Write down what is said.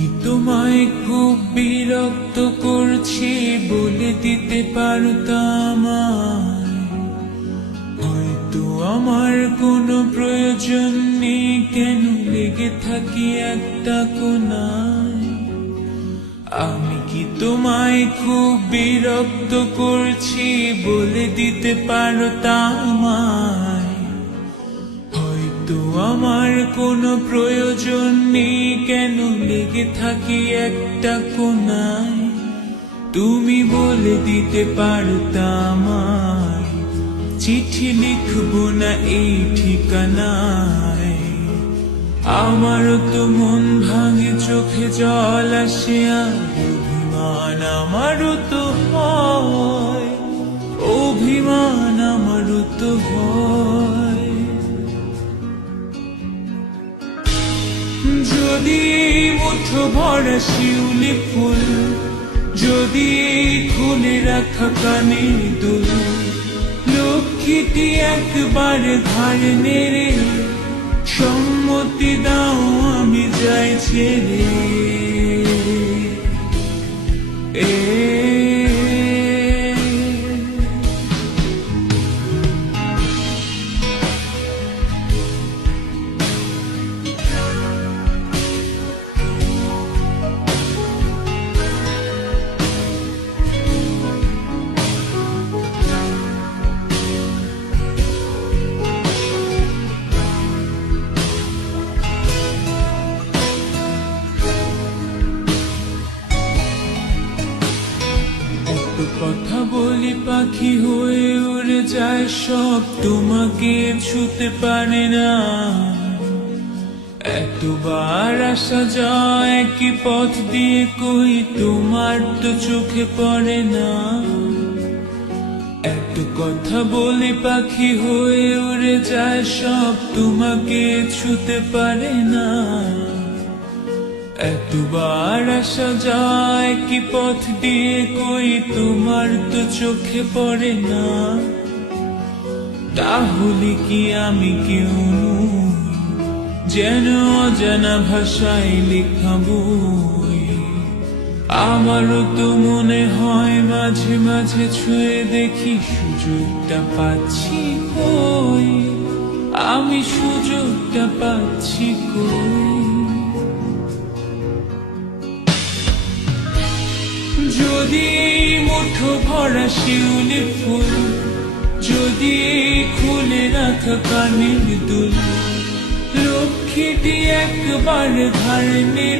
কি তোমায় খুব বিরক্ত করছি বলে দিতে পারতাম, হয়তো আমার কোনো প্রয়োজন নেই, কেন লেগে থাকি একটা কোনায়। আমি কি তোমায় খুব বিরক্ত করছি বলে দিতে পারতাম, হয়তো আমার কোনো প্রয়োজন নেই, কেন লেগে থাকি একটা কোনায়। তুমি বলে দিতে পারতাম চিঠি লিখবো না এই ঠিকানায়। আমারও তো মন ভাঙে, চোখে জল আসে, আর অভিমান আমারও তো হয়, অভিমান আমারও তো হয়। যদি মুঠো ভরা শিউলি ফুল, যদি খুলে রাখা কানের দুল, লক্ষ্মীটি একবার ধার নেড়ে সম্মতি দাও আমি যাই ছেড়ে। কথা বলি পাখি হয়ে উড়ে যায় সব, তোমাকে ছুতে পারে না। এতবার আসা যায় একই পথ দিয়ে, কই তোমার তো চোখে পড়ে না। এত কথা বলি পাখি হয়ে উড়ে যায় সব, তোমাকে ছুতে পারে না। এতবার আসা যায় কি পথ দিয়ে, কই তোমার তো চোখে পড়ে না। তাহলে কি আমি কেউ নই, যেন অজানা ভাষায় লেখা বই। আমারও তো মনে হয় মাঝে মাঝে ছুঁয়ে দেখি সুযোগটা পাচ্ছি কই, আমি সুযোগটা পাচ্ছি কই। যদি মুঠো ভরা শিউলি ফুল, যদি খুলে রাখা কানের দুল, লক্ষ্মীটি একবার ধার